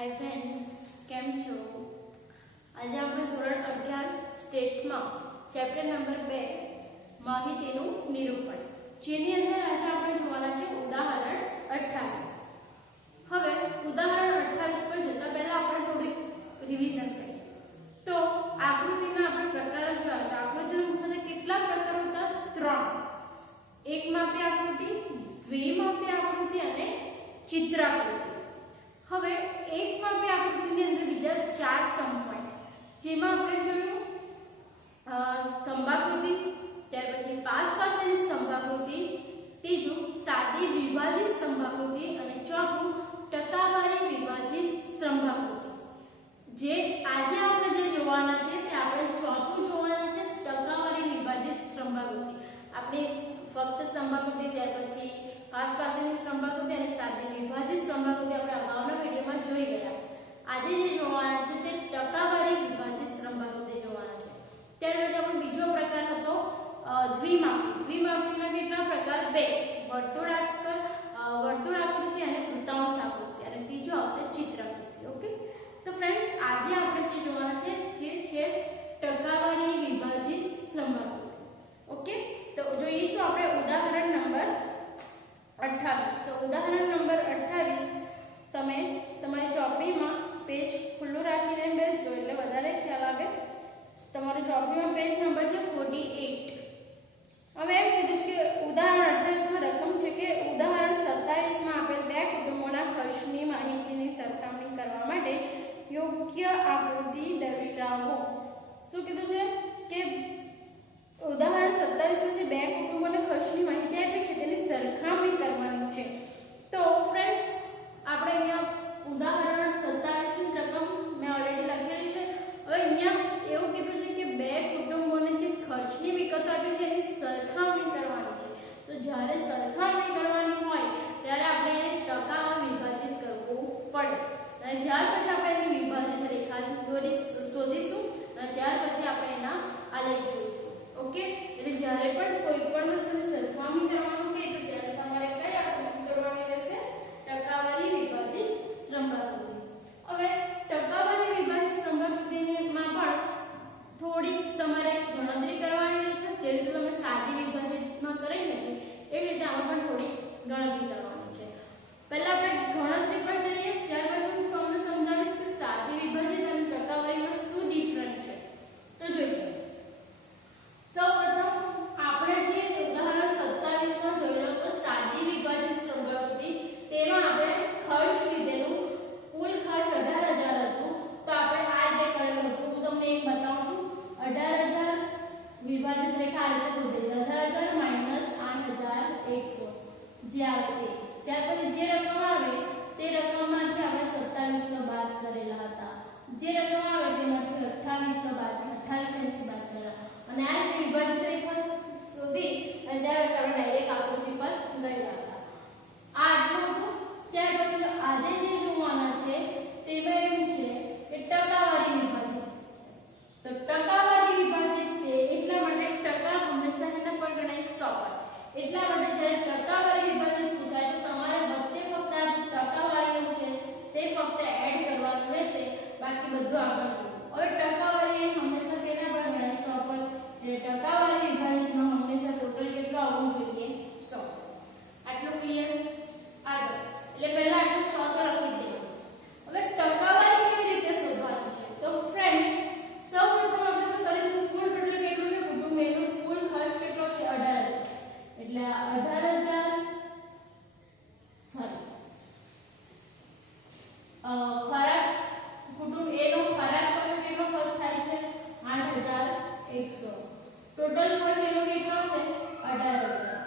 Hi friends, केम छो? आज આપણે ધોરણ 11 સ્ટેટમાં ચેપ્ટર નંબર 2 માહિતીનું નિરૂપણ જેની અંદર આજે આપણે જોવાના છે ઉદાહરણ 28. હવે ઉદાહરણ 28 પર જતા પહેલા આપણે થોડી રિવિઝન કરીએ. તો આકૃતિના આપણે પ્રકારો જોયા તો આકૃતિના મુખ્યત્વે કેટલા પ્રકારો હતા? 3. એકમાપી આકૃતિ, દ્વિમાપી આકૃતિ અને ચિત્રાકૃતિ. હવે એકમાપી આકૃતિની અંદર બીજા 4 સમ પોઈન્ટ જેમાં આપણે જોયું સ્તંભાકૃતિ, ત્યાર પછી પાસ પાસેની સ્તંભાકૃતિ, ત્રીજું સાદી વિભાજિત સ્તંભાકૃતિ અને ચોથું ટકાવારી વિભાજિત સ્તંભાકૃતિ. જે આજે આપણે જે જોવાના છે તે આપણે ચોથું જોવાના છે, ટકાવારી વિભાજિત સ્તંભાકૃતિ. આપણે ફક્ત સ્તંભાકૃતિ, ત્યાર પછી પાસ પાસેની સ્તંભાકૃતિ અને સાદી વિભાજિત સ્તંભાકૃતિ આપણે અગાઉના વિડીયોમાં જોઈ ગયા. આજે જે જોવાના છે તે ટકાવારી વિભાજિત સ્તંભાકૃતિ જોવાના છે. ત્યાર પછી આપણો બીજો પ્રકાર હતો દ્વિમાપી. દ્વિમાપીના કેટલા પ્રકાર? 2. વર્તુળાકૃતિ અને વૃત્તાંશ આકૃતિ અને ત્રીજો આવશે ચિત્રાકૃતિ. ઓકે, તો ફ્રેન્ડ્સ આજે આપણે જે જોવાના છે જે છે ટકાવારી વિભાજિત સ્તંભાકૃતિ. ઓકે, તો જોઈશું આપણે ઉદાહરણ નંબર 28. તો ઉદાહરણ નંબર 28 તમે તમારી ચોપડીમાં પેજ ખુલ્લું રાખીને બેસજો એટલે વધારે ખ્યાલ આવે. તમારું ચોપડીમાં પેજ નંબર છે 48. હવે એમ કીધું છે કે ઉદાહરણ 28 માં રકમ છે કે ઉદાહરણ 27 માં આપેલ બે કુટુંબોના ખર્ચની માહિતીની સરખામણી કરવા માટે યોગ્ય આકૃતિ દર્શાવો. શું કીધું છે કે ઉદાહરણ 27 માં જે બે કુટુંબોના ખર્ચની માહિતી આપી છે તેની સરખામણી કરવાની છે. તો ફ્રેન્ડ્સ આપણે અહીંયા ઉદાહરણ 27 ની રકમ મેં ઓલરેડી લખેલી છે. હવે અહીંયા એવું કીધું છે કે બે કુટુંબોને જે ખર્ચની વિગતો આપી છે એની સરખામણી કરવાની છે. તો જ્યારે સરખામણી કરવાની હોય ત્યારે આપણે એને ટકામાં વિભાજિત કરવું પડે અને ત્યાર પછી આપણે એની વિભાજિત રેખા શોધીશું અને ત્યાર પછી આપણે એના આલેખ જોઈશું. ઓકે, એટલે જ્યારે પણ કોઈ પણ વસ્તુની સરખામણી કરવાનું કહે તો ત્યારે તમારે કઈ આકૃતિ કરવાની રહેશે? ટકાવારી વિભાજિત સ્તંભાકૃતિ. હવે ટકાવારી વિભાજિત સ્તંભાકૃતિમાં પણ થોડી તમારે ગણતરી કરવાની રહેશે. જે રીતે તમે સાદી વિભાજિતમાં કરી હતી એ રીતે આમાં પણ થોડી ગણતરી કરવાની છે. પહેલા આપણે ગણતરી પર જઈએ, ત્યાર પછી હું તમને સમજાવીશ કે સાદી વિભાજિત અને ટકાવારીમાં શું ડિફરન્સ છે. તો જોઈએ, સૌપ્રથમ આપણે જે ઉદાહરણ 27 માં જોયેલો તો સાદી વિભાજિત સ્તંભાકૃતિ, તેમાં આપણે ખર્ચ લીધેલું, કુલ ખર્ચ 18,000 હતું. તો આપણે આ રીતે કરેલું હતું. હું તમને એક બતાવું છું. 18,000 વિભાજિત રેખા આ રીતે શોધેલી. 18,000 - 8,100 જે આવે તે. ત્યાર પછી જે રકમ આવે તે રકમમાંથી આપણે 2700 બાદ કરેલા હતા. જે રકમ આવે તેમાંથી 2880 બાદ કરેલા અને આ રીતે વિભાજિત રેખા શોધી અને ત્યાર પછી આપણે ડાયરેક્ટ આકૃતિ પર ગયેલા હતા. આ આટલું હતું. ત્યાર પછી આજે જે જોવાના છે તેમાં એમ છે કે ટકાવારી વિભાજિત. તો ટકાવારી વિભાજિત છે એટલા માટે ટકા હંમેશા એના પર ગણાય 100. એટલા માટે જ્યારે ટકાવારી વિભાજિત પૂછાય તો તમારે વચ્ચે ફક્ત આ ટકાવારીનું છે તે ફક્ત એડ કરવાનું રહેશે, બાકી બધું આગળ જોવું. હવે ટકાવારી હંમેશા કેના પર ગણાય? 100 પર. એટલે ટકાવારી વિભાજિતમાં હંમેશા ટોટલ કેટલું આવવું જોઈએ? 100. આટલું ક્લિયર? આગળ એટલે પહેલા આટલું 100 તો લખી દેવાનું. હવે ટકાવારી કેવી રીતે શોધવાની છે? તો ફ્રેન્ડ્સ સૌપ્રથમ આપણે શું કરીશું? કુલ ટોટલ કેટલું છે કુટુંબનું? કુલ ખર્ચ કેટલો છે? 18,000. એટલે 18,000 સોરી ખરાબ કુટુંબ એનો ખરાબ પર કેટલો ખર્ચ થાય છે? 8,100. ટોટલ ખર્ચ એનો કેટલો છે? 18,000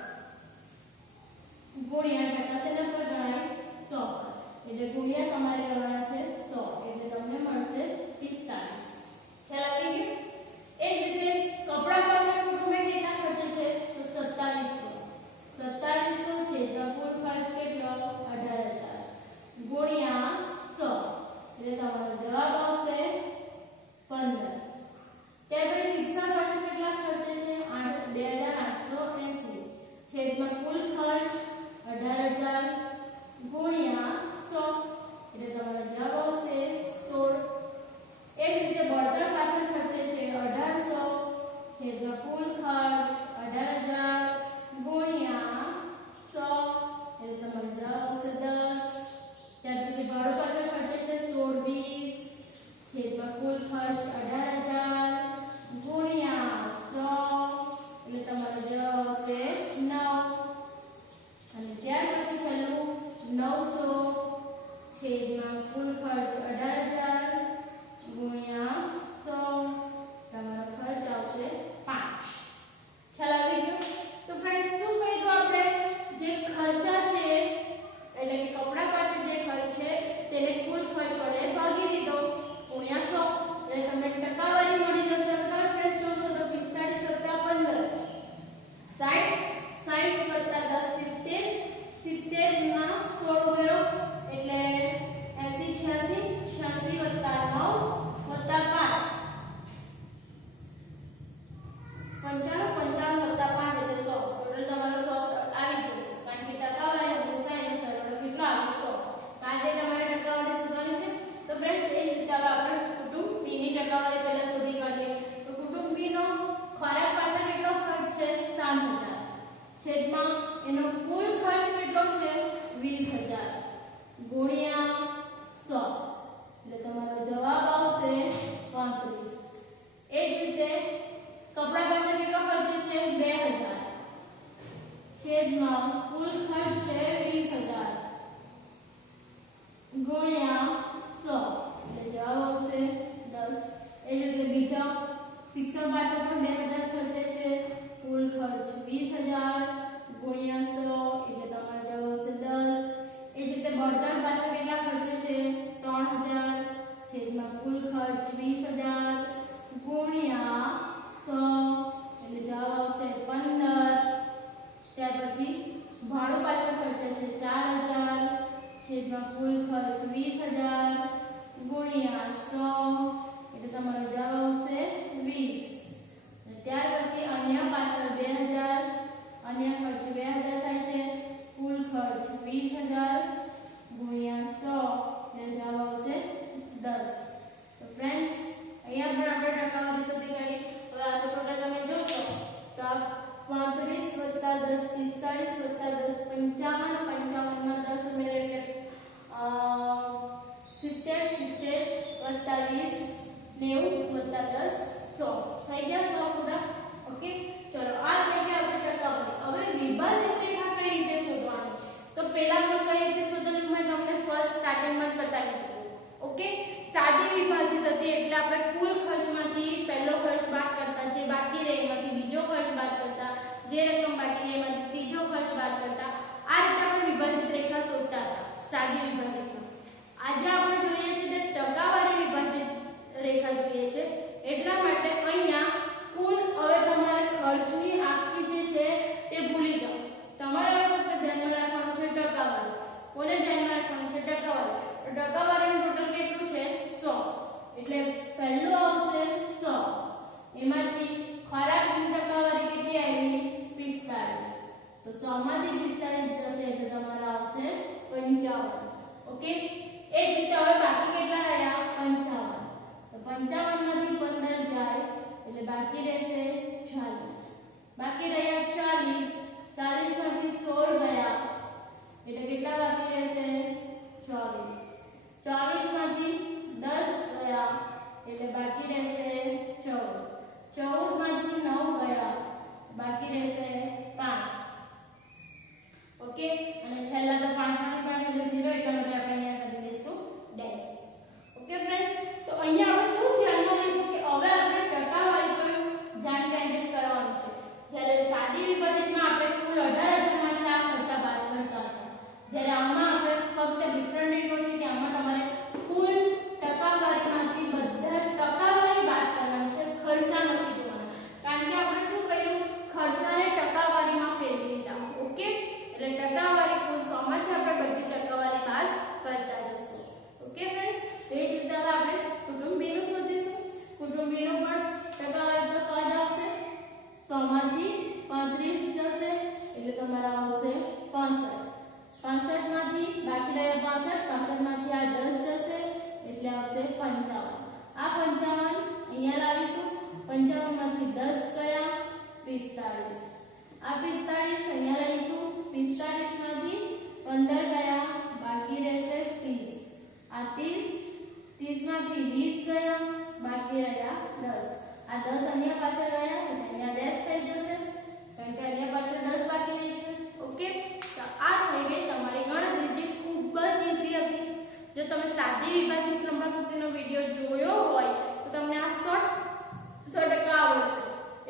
ગુણ્યા ટકા શેના પર ગણાય? 100 પર. એટલે ગુણ્યા તમારે કરવાના છે 100 એટલે તમને મળશે 45. ખ્યાલ આવી ગયો? એ જ રીતે કપડા પાછળ કુટુંબે કેટલા ખર્ચે છે? તો 2700 છે તો કુલ ખર્ચ કેટલો? 18,000 ગુણ્યા 100 એટલે તમારો જવાબ આવશે 15. ત્યાર પછી શિક્ષણ પાછળ કેટલા ખર્ચે છે? 2,880 છેદમાં કુલ ખર્ચ 18,000 ગુણ્યા 100 એટલે તમારો જવાબ આવશે છેદમાં કુલ ખર્ચ 18,000 ગુણ્યા 100 તમારો ખર્ચ આવશે 5. ખ્યાલ આવી ગયો? તો ફ્રેન્ડ્સ શું કર્યું આપણે? જે ખર્ચા છે એટલે કે કપડા પાછળ જે ખર્ચ છે તેને કુલ ખર્ચ વડે ભાગી દીધો ગુણ્યા 100 એટલે તમને ટકાવારી મળી જશે. ખબર ફ્રેન્ડ્સ જોશો તો 45 + 15 60 60 + 10 70 70 માં 16 ઉમેરો એટલે 80 86 86 + 9 + 5 95 95 + 5 એટલે 100. ટોટલ તમારો 100 આવી જ જશે કારણ કે ટકાવારી હંમેશા એનો સરવાળો કેટલો આવે 100. માટે તમારે ટકાવારી શોધવાની છે. તો ફ્રેન્ડ્સ એ રીતે હવે આપણે કુટુંબ B ની ટકાવારી પહેલા શોધી કાઢીએ. તો કુટુંબ B નો ખોરાક પાછળ કેટલો ખર્ચ છે? 60,000 છેદમાં એનો કુલ ખર્ચ કેટલો છે? 20,000 ગુણ્યા 100 એટલે તમારો જવાબ આવશે 35. એ જ રીતે કપડા પાછળ કેટલો ખર્ચ છે? 2,000 છેદમાં કુલ ખર્ચ છે 20,000 ગુણ્યા 100 એટલે જવાબ આવશે 10. એ જ રીતે બીજા શિક્ષક પાછળ પણ 2,000 ખર્ચે છે. કુલ ખર્ચ 20,000 ગુણ્યા 100 એટલે તમારો જવાબ આવશે 10. એ જ રીતે બળતણ પાછળ કેટલા ખર્ચે છે? 3,000 છેદમાં કુલ ખર્ચ 20,000 ગુણ્યા 100 એટલે જવાબ આવશે 15. ત્યાર પછી ભાડું પાછળ ખર્ચે છે 4,000 છેદમાં કુલ ખર્ચ 20,000 ગુણ્યા 100 એટલે તમારો જવાબ આવશે 20. ત્યાર પછી અન્ય પાછળ 2,000 અન્ય ખર્ચ 2,000 થાય છે. કુલ ખર્ચ 20,000 ગુણ્યા 100 એટલે જવાબ આવશે 10. તો ફ્રેન્ડ્સ અહીંયા પણ આપણે ટકાવારી શોધી કાઢી. હવે આ ટોટલ તમે જોશો તો 35 + 10 45 + 10 55 55 માં 10 ઉમેરે એટલે 70 70 + 20 90 + 10 100 થઈ ગયા 100 પૂરા. ઓકે ચલો આ થઈ ગયા આપણે ટકાવારી. હવે વિભાજિત રેખા કઈ રીતે શોધવાની? તો પહેલા પણ કઈ રીતે શોધવાનું મેં તમને ફર્સ્ટ સ્ટાર્ટિંગમાં જ બતાવી દીધું. ઓકે સાદી વિભાજિત હતી એટલે આપણે કુલ ખર્ચમાંથી પહેલો ખર્ચ બાદ કરતા, જે બાકી રહે એમાંથી બીજો ખર્ચ બાદ કરતા, જે રકમ બાકી રહે એમાંથી ત્રીજો ખર્ચ બાદ કરતા. આ રીતે આપણે વિભાજિત રેખા શોધતા હતા સાદી વિભાજિતમાં. આજે આપણે જોઈએ છીએ તે ટકાવારી વિભાજિત રેખા જોઈએ છે. એટલા માટે અહીંયા કુલ હવે તમારે ખર્ચની આખી જે છે તે ભૂલી જાઓ. તમારે ફક્ત ધ્યાનમાં રાખવાનું છે ટકાવારી. કોને ધ્યાનમાં રાખવાનું છે? ટકાવારી. તો ટકાવારીનું ટોટલ કેટલું છે? 100. એટલે પહેલું આવશે 100. એમાંથી ખોરાકની ટકાવારી કેટલી આવી? 45. તો 100 માંથી 45 જશે એટલે તમારો આવશે 55. ઓકે એ જ રીતે હવે બાકી કેટલા રહ્યા? 55. તો 55 માંથી 15 જાય એટલે બાકી રહેશે 40. બાકી રહ્યા 40. 40 માંથી 16 ગયા એટલે કેટલા બાકી રહેશે? 24. 24 માંથી 10 ગયા એટલે બાકી રહેશે 14. 14 માંથી 9 ગયા બાકી રહેશે 5. ઓકે અને છેલ્લા તો 5 માંથી 5 એટલે 0 એટલા માટે આપણે અહીંયા કરી દઈશું ડેશ. ઓકે ફ્રેન્ડ્સ તો અહીંયા આપણે શું ધ્યાનમાં લીધું કે હવે આપણે ટકાવારી પર ધ્યાન કેન્દ્રિત કરવાનું છે. જ્યારે સાદી વિભાજિતમાં આપણે કુલ 18,000 માંથી આ ખર્ચા બાદ કરતા હતા. જ્યારે આમાં આપણે ફક્ત ડિફરન્ટ રીતો છે કે આમાં તમારે કુલ ટકાવારીમાંથી બધા ટકાવારી બાદ કરવાની છે, ખર્ચા નથી જોવાના. કારણ કે આપણે શું કર્યું? ખર્ચાને ટકાવારીમાં ફેરવી દીધા. ઓકે એટલે ટકાવારી કુલ 100 માંથી આપણે બધી ટકાવારી બાદ કરતા જશું. ઓકે ફ્રેન્ડ તો એ જ રીતે હવે આપણે કુટુંબ B નું શોધીશું. કુટુંબ B નું પણ ટકાવારી તો 100 જ આવશે. 100 માંથી 35 જશે એટલે તમારા આવશે 65. 65 માંથી બાકી રહ્યા 65. 65 માંથી આ 10 જશે એટલે આવશે 55. આ 55 અહીંયા લાવીશું. 55 માંથી 10 ગયા 45. આ 45 અહીંયા લઈશું. 45 માંથી 15 ગયા બાકી રહેશે 30. આ 30 30 માંથી 20 ગયા બાકી રહ્યા 10. આ 10 અહીંયા પાછળ ગયા એટલે અહીંયા ડેશ થઈ જશે કારણ કે અહીંયા પાછળ 10 બાકી રહી છે. ઓકે તો આ થઈ ગઈ તમારી ગણતરી જે ખૂબ જ ઈઝી હતી. જો જો તમે સાદી વિભાજિત સ્તંભાકૃતિનો વિડિયો જોયો હોય તો તમને આ 100% આવડશે.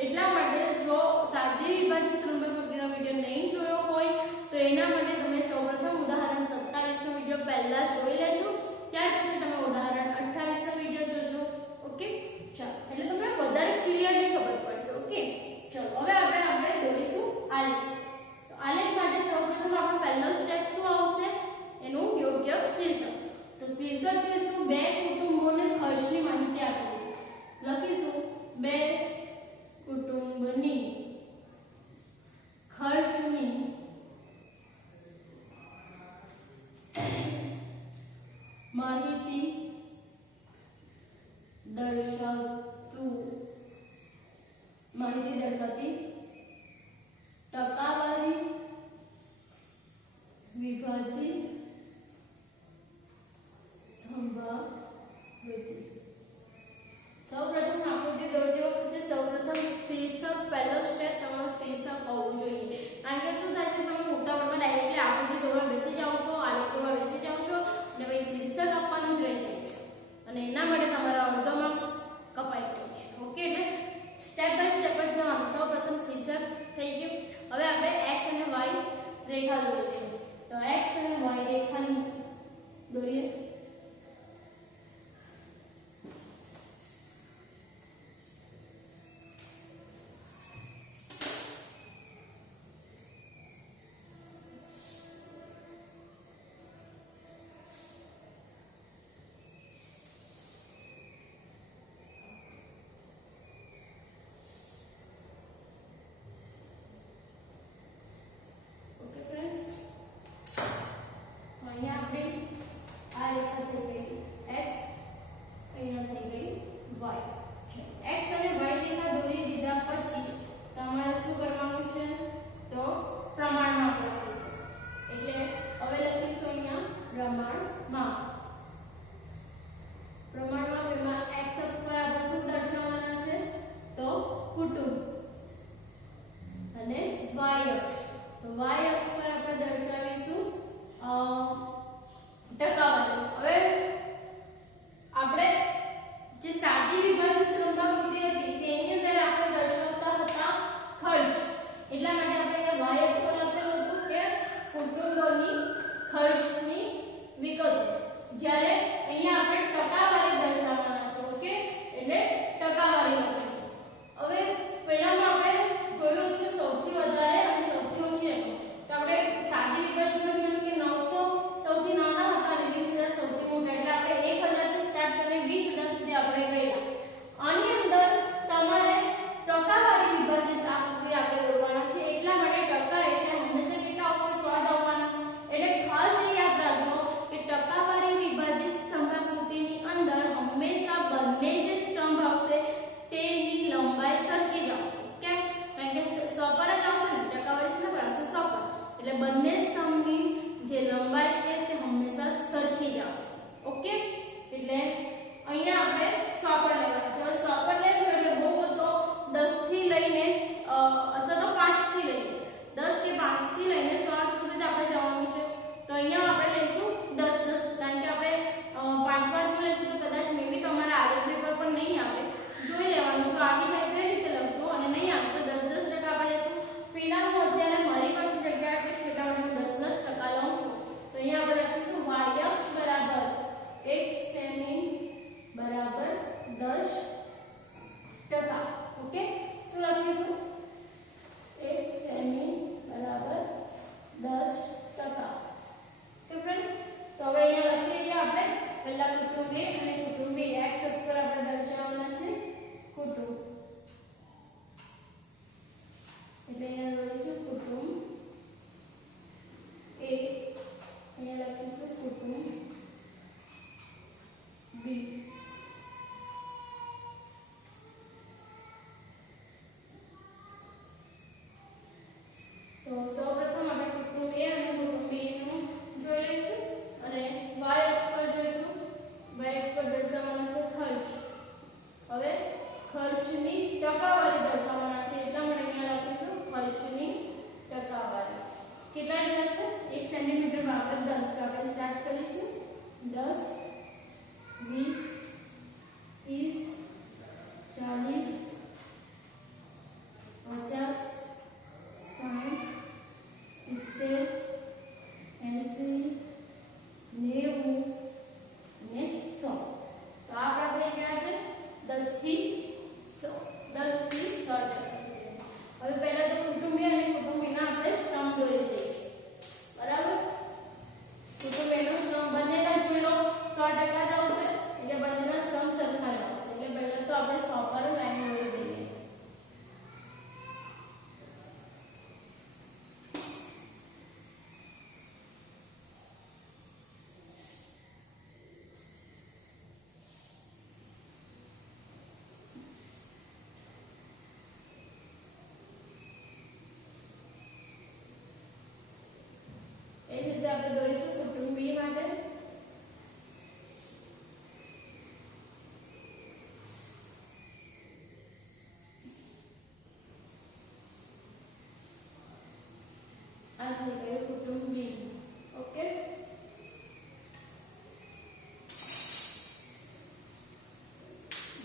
એટલા માટે જો સાદી વિભાજિત સ્તંભાકૃતિનો વિડિયો નહીં જોયો હોય તો એના માટે તમે સૌપ્રથમ ઉદાહરણ 27 નો વિડિયો પહેલા જોઈ લેજો, ત્યાર પછી તમે ઉદાહરણ 28 નો વિડિયો જોજો. ઓકે, ચાલો, એટલે તમને વધારે ક્લિયરલી ખબર પડશે. ઓકે, ચલો હવે આપણે દોરીશું આલેખ. તો આલેખ માટે સૌપ્રથમ આપણો પહેલો સ્ટેપ શું આવશે? એનું યોગ્ય શીર્ષક. તો શીર્ષક લઈશું બે કુટુંબોને ખર્ચની માહિતી આપેલી છે. લખીશું બે કુટુંબની ખર્ચની માહિતી દર્શાવતી ટકાવારી વિભાજિત સ્તંભાકૃતિ. સૌપ્રથમ આકૃતિ દોરતી વખતે સૌપ્રથમ શીર્ષક, પહેલો સ્ટેપ તમારો શીર્ષક હોવું જોઈએ. કારણ કે શું થાય છે, તમે ઉતાવળમાં ડાયરેક્ટલી આકૃતિ દોરવા બેસી જાઓ છો, આલેખ દોરવા બેસી જાઓ છો અને પછી શીર્ષક આપવાનું જ રહી જાય છે અને એના માટે તમારા અડધો માર્ક્સ કપાઈ જાય છે. ઓકે, એટલે સ્ટેપ બાય સ્ટેપ જ જવાનું. સૌપ્રથમ શીર્ષક થઈ ગયું. હવે આપણે x અને y રેખા દોરીશું. તો x અને y રેખા દોરીએ. બંને સ્તંભની જે લંબાઈ છે તે હંમેશા સરખી જ આવશે. ઓકે, એટલે અહીંયા આપણે 100 પર લેવાનું છે. હવે 100 પર લેજો એટલે બહુ બધો 10 થી લઈને અથવા તો 5 થી લઈને 10 કે 5 થી લઈને 100 સુધી આપણે જવાનું છે. તો અહીંયા આપણે લઈશું 10 કારણ કે આપણે 5 નું લઈશું તો કદાચ મે બી તમારા આલેખ પેપર પર નહીં આવે. જોઈ લેવાનું, જો આવી જાય તો એ રીતે લખજો અને નહીં આવે તો 10% આપણે લઈશું. ફિલહાલ હું અત્યારે મારી પાસે જગ્યા એટલે છેલ્લા હું 10% લઉં છું. તો અહીંયા આપણે લખીશું y અક્ષ બરાબર 1 સેમી બરાબર 10%. ઓકે, શું લખીશું? 1 સેમી બરાબર 10%. ઓકે ફ્રેન્ડ્સ, તો હવે અહીંયા લખી લઈએ આપણે પહેલા કુટુંબ A અને કુટુંબ B. x અક્ષ પર આપણે દર્શાવવાના છે કુટુંબ, એટલે અહીંયા લખીશું કુટુંબ A, અહીંયા લખીશું કુટુંબ B. તો સૌપ્રથમ આપણે કુટુંબ A અને કુટુંબ B નું જોઈ લઈશું અને y અક્ષ પર જોઈશું. y અક્ષ પર દર્શાવવાનો છે ખર્ચ. હવે ખર્ચની ટકાવારી દર્શાવવાના છે એટલા માટે અહીંયા લખીશું ખર્ચની ટકાવારી. કેટલા લીધા છે? 1 સેન્ટીમીટર બરાબર 10. તો આપણે સ્ટાર્ટ કરીશું. 1 10, 20, 30, 40, 50, 60, 70, 80, 90 ને 100. તો આ આપણા થઈ ગયા છે 10 થી 100, 10 થી 100% સુધી. હવે પહેલા તો કુટુંબી અને કુટુંબીના આપણે સ્તંભ જોઈ લઈએ. બરાબર, કુટુંબીનો સ્તંભ બંનેના જોઈ લો 100% જ આવશે, એટલે બંનેના સ્તંભ સરખા જ આવશે. એટલે પહેલા તો આપણે 100 પર લાઈન દોરી દઈએ. એ રીતે આપણે દોરીશું કુટુંબી માટે. આ થઈ ગયું કુટુંબી. ઓકે,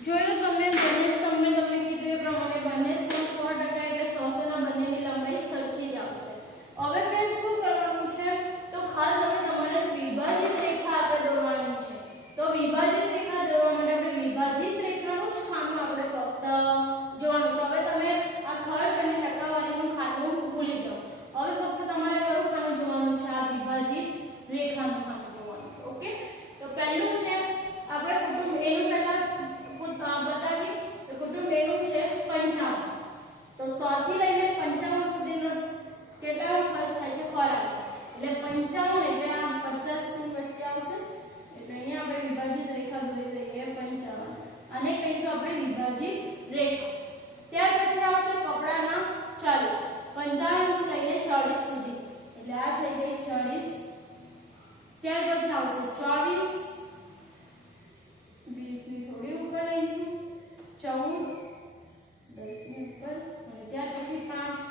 જોઈ લો તમને બંને સ્તંભને તમને કીધું એ પ્રમાણે બંને સ્તંભ 100% એટલે 100 ના બંનેની લંબાઈ સરખી જ આવશે. હવે ફ્રેન્ડ્સ શું કરવાનું છે, તો ખાસ હવે તમારે વિભાજિત રેખા આપણે દોરવાની છે. તો વિભાજિત રેખા દોરવા માટે આપણે વિભાજિત રેખાનું જ ખાનું આપણે ફક્ત જોવાનું છે. હવે તમે આ ખર્ચ અને ટકાવારીનું ખાનું ભૂલી જાઓ. હવે ફક્ત તમારે કયું ખાનું જોવાનું છે, આ વિભાજિત રેખાનું ખાનું જોવાનું છે. ઓકે, તો પહેલું છે આપણે કુટુંબ એનું પહેલા બતાવી. તો કુટુંબ એનું છે 55. તો 100 થી લઈને 55 સુધીનો કેટલા ખર્ચ થાય છે ખોરાક, એટલે 55 એટલે આ 50 ની વચ્ચે આવશે. એટલે અહીંયા આપણે વિભાજિત રેખા દોરી દઈએ 55 અને કહીશું આપણે વિભાજિત રેખા. ત્યાર પછી આવશે કપડાના 40, 55 થી લઈને 40 સુધી, એટલે આ થઈ ગઈ 40. ત્યાર પછી આવશે 24, 20 ની થોડી ઉપર લઈશું, 14, 10 ની ઉપર, અને ત્યાર પછી 5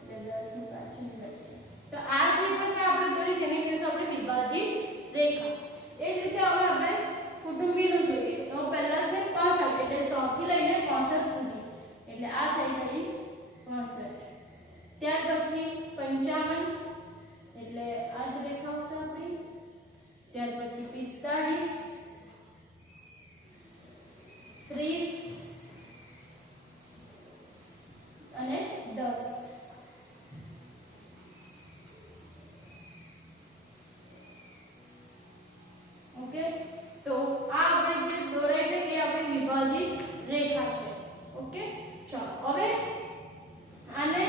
એટલે 10 ની પાછળની વચ્ચે. તો આ જે પણ આપણે દોરી તેને કહીશું આપણે વિભાજિત રેખા. એ જ રીતે હવે આપણે કુટુંબીનું જોઈએ. તો પહેલા છે 65 એટલે 100 થી લઈને 65 સુધી, એટલે આ થઈ ગઈ 65. ત્યાર પછી 55 એટલે આ જ રેખા આવશે આપણી. ત્યાર પછી 45, 30 અને 10. ઓકે, તો આ આપણે જે દોરાઈ ગઈ એ આપણી વિભાજિત રેખા છે. ઓકે, ચાલો હવે આને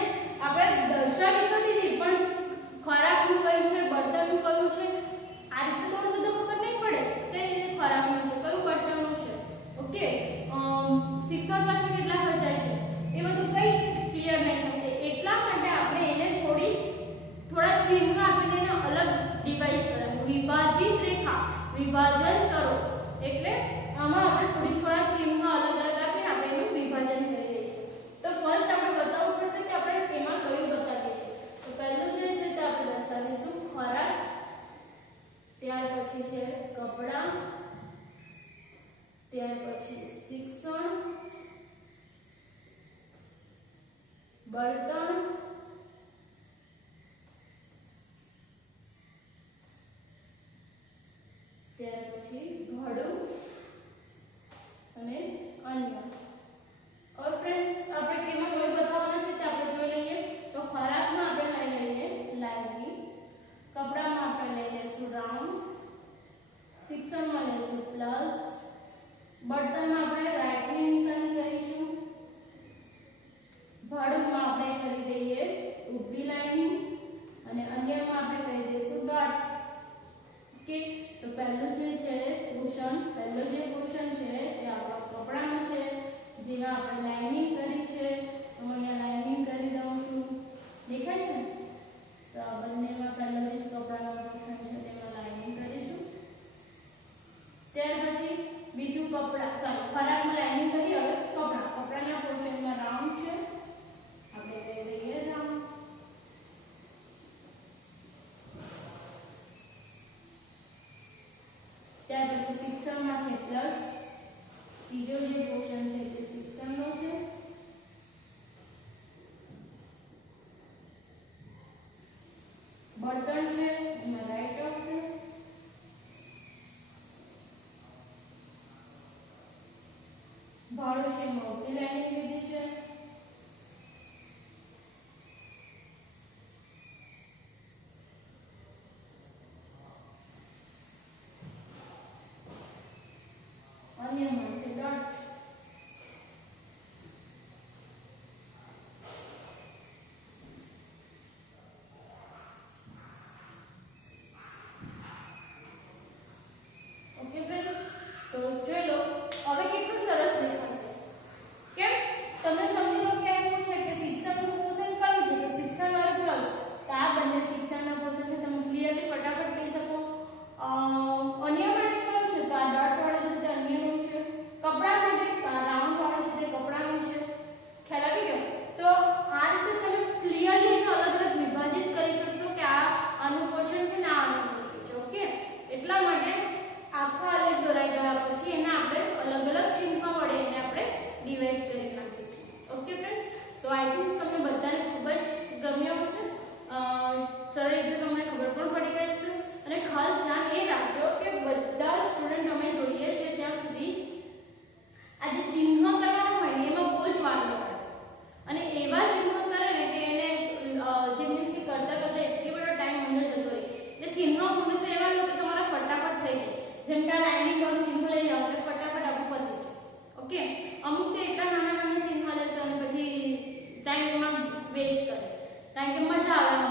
આપણે દર્શાવી તો દીધી, પણ ખોરાકનું કયું છે, બળતણનું કયું છે, આ રીતે દોરશું તો ખબર નહીં પડે કઈ રીતે ખોરાકનું છે, કયું બળતણનું છે. ઓકે, શિક્ષણ પાછળ કેટલા ખર્ચાય છે એ બધું કઈ ક્લિયર નહીં થશે. એટલા માટે આપણે એને થોડા ચિહ્ન આપીને એને અલગ ડિવાઈડ કરવાનું. વિભાજિત રેખા વિભાજન કરો એટલે આમાં આપણે થોડા ચિહ્ન અલગ અલગ આપીને આપણે એનું વિભાજન કરી દઈશું. તો ફર્સ્ટ આપણે બતાવવું પડશે કે આપણે એમાં કયું બતાવીએ છીએ. તો પહેલું જે છે તે આપણે દર્શાવીશું ખોરાક, ત્યાર પછી છે કપડાં, ત્યાર પછી શિક્ષણ, બળતણ, ત્યાર પછી ભાડું અને અન્ય. હવે ફ્રેન્ડ્સ આપણે કેમાં કયું બતાવવાના છે તે આપણે જોઈ લઈએ. તો ખોરાકમાં આપણે લઈ લઈએ લાઈનિંગ, કપડામાં આપણે લઈ લઈશું રાઉન્ડ, શિક્ષણમાં લઈશું પ્લસ, બળતણમાં આપણે રાઈટની નિશાની કરીશું, ભાડુંમાં આપણે કરી દઈએ ઊભી લાઈનિંગ અને અન્યમાં આપણે કરી દઈશું ડોટ. ઓકે, તો પહેલું જે છે પોર્શન, પહેલો જે પોર્શન છે તે આપણો કપડાનો છે, જેમાં આપણે લાઇનિંગ કરી છે. તો અહીંયા લાઇનિંગ કરી દઉં છું, દેખાય છે ને? તો આ બંનેમાં પહેલો જે કપડાનો પોર્શન છે તેમાં લાઇનિંગ કરીશું. ત્યાર પછી બીજું ખોરાકમાં લાઇનિંગ કરી. હવે કપડાના પોર્શનમાં રાઉન્ડ છે, આપણે કહી દઈએ રાઉન્ડ. બીજો જે પોર્શન છે તે શિક્ષણનો છે. બળતણ છે એમાં રાઈટ ઓપ્શન. ભાડું છે એમાં ઉપરી લાઈનિંગ લીધી છે. અન્ય મળશે ડોટ. ઓકે ફ્રેન્ડ્સ, તો જોઈ લો હવે કેટલું સરસ દેખાશે. કેમ? તમે સમજી લો કે એવું છે કે શિક્ષણનું પોર્શન કયું છે તો શિક્ષણ વાળું પ્લસ તો આ બંને શિક્ષણના પોર્શન છે તમે ક્લિયરલી ફટાફટ કહી શકો. અન્ય માટે કયું છે તો આ ડોટ વાળું છે તે અન્યનું છે. કપડા માટે તો આ રાઉન્ડ વાળું છે તે કપડાનું છે. ખ્યાલ આવી ગયો? તો આ રીતે તમે ક્લિયરલી એને અલગ અલગ વિભાજિત કરી શકશો કે આ આનું પોર્શન છે ને આ આનું પોર્શન છે. ઓકે, એટલા માટે આખા આલેખ દોરાઈ ગયા પછી એને આપણે અલગ અલગ ચિહ્ન વડે એને આપણે ડિવાઈડ કરી નાખીશું. ઓકે ફ્રેન્ડ્સ, તો આઈ થિંક તમને બધાને ખૂબ જ ગમ્યો હશે. સરળ રીતે તમને ખબર પણ પડી ગઈ હશે. અને ખાસ ધ્યાન એ રાખજો કે બધા સ્ટુડન્ટ અમે જોઈએ છે ત્યાં સુધી આ જે ચિહ્ન કરવાનું હોય ને એમાં બહુ જ વાર લાગે અને એવા ચિહ્ન કરે ને કે એને જે મીન્સ કે કરતા કરતા એટલી બધો ટાઈમ અંદર જતો રહે. એટલે ચિહ્નો હંમેશા એવા લો કે તમારા ફટાફટ થઈ જાય. જેમ કે આ લાઇનિંગ વાળું ચિહ્ન લઈ જાઓ એટલે ફટાફટ આપણું પતી જાય. ઓકે, અમુક તો એટલા નાના નાના ચિહ્ન લેશે અને પછી ટાઈમ એમાં વેસ્ટ કરે કારણ કે મજા આવે